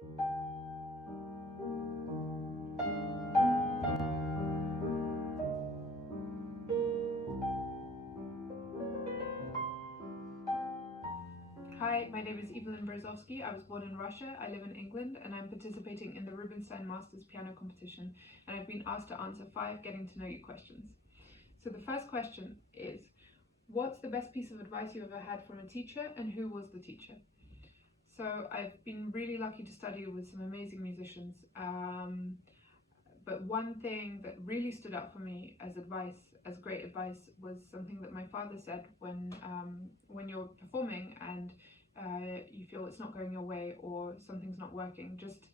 Hi, my name is Evelyne BEREZOVSKY. I was born in Russia, I live in England, and I'm participating in the Rubinstein Masters Piano Competition, and I've been asked to answer 5 getting to know you questions. So the first question is, what's the best piece of advice you ever had from a teacher, and who was the teacher? So I've been really lucky to study with some amazing musicians, but one thing that really stood out for me as great advice, was something that my father said when you're performing and you feel it's not going your way or something's not working. Just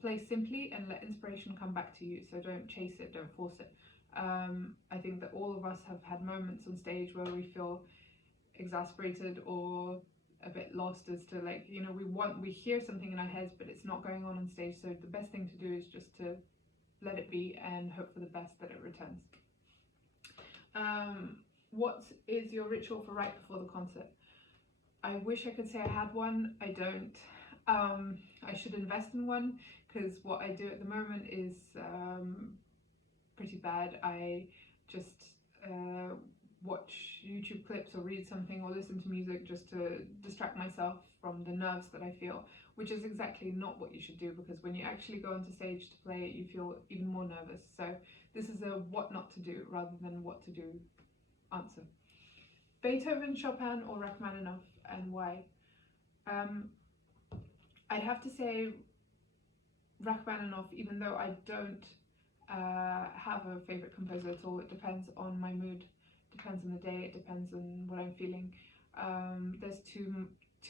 play simply and let inspiration come back to you. So don't chase it, don't force it. I think that all of us have had moments on stage where we feel exasperated or a bit lost as to, like, you know, we hear something in our heads but it's not going on stage. So the best thing to do is just to let it be and hope for the best that it returns. What is your ritual for right before the concert? I wish I could say I had one. I don't. I should invest in one, because what I do at the moment is pretty bad. I just watch YouTube clips or read something or listen to music just to distract myself from the nerves that I feel, which is exactly not what you should do, because when you actually go onto stage to play it, you feel even more nervous. So this is a what not to do rather than what to do answer. Beethoven, Chopin, or Rachmaninoff, and why? I'd have to say Rachmaninoff, even though I don't have a favorite composer at all. It depends on my mood, depends on the day, it depends on what I'm feeling. There's too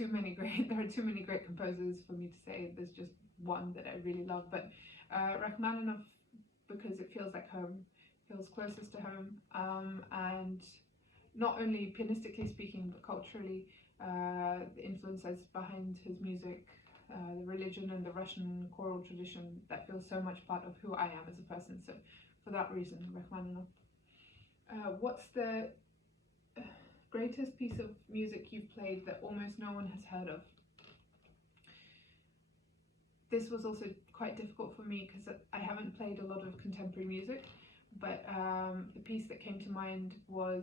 many great there are too many great composers for me to say there's just one that I really love, but Rachmaninoff, because it feels like home, feels closest to home, and not only pianistically speaking but culturally, the influences behind his music, the religion and the Russian choral tradition, that feels so much part of who I am as a person. So for that reason, Rachmaninoff. What's the greatest piece of music you've played that almost no one has heard of? This was also quite difficult for me because I haven't played a lot of contemporary music, but the piece that came to mind was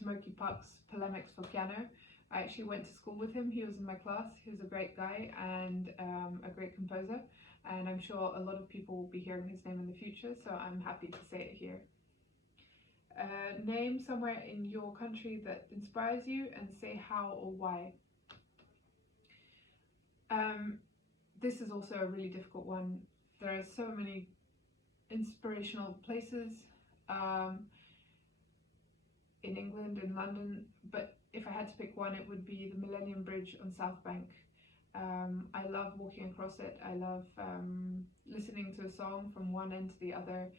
Tomoki Park's Polemics for Piano. I actually went to school with him. He was in my class. He was a great guy and a great composer, and I'm sure a lot of people will be hearing his name in the future, so I'm happy to say it here. Name somewhere in your country that inspires you and say how or why. This is also a really difficult one. There are so many inspirational places in England, in London, but if I had to pick one, it would be the Millennium Bridge on South Bank. I love walking across it. I love listening to a song from one end to the other,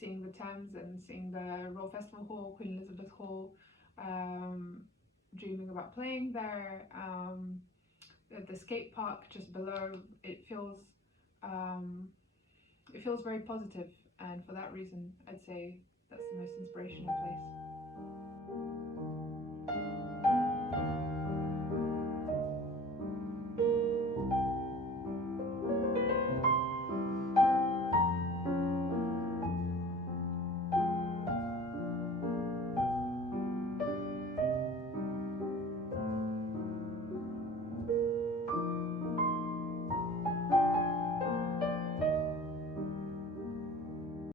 seeing the Thames and seeing the Royal Festival Hall, Queen Elizabeth Hall, dreaming about playing there, the skate park just below. It feels very positive, and for that reason I'd say that's the most inspirational place.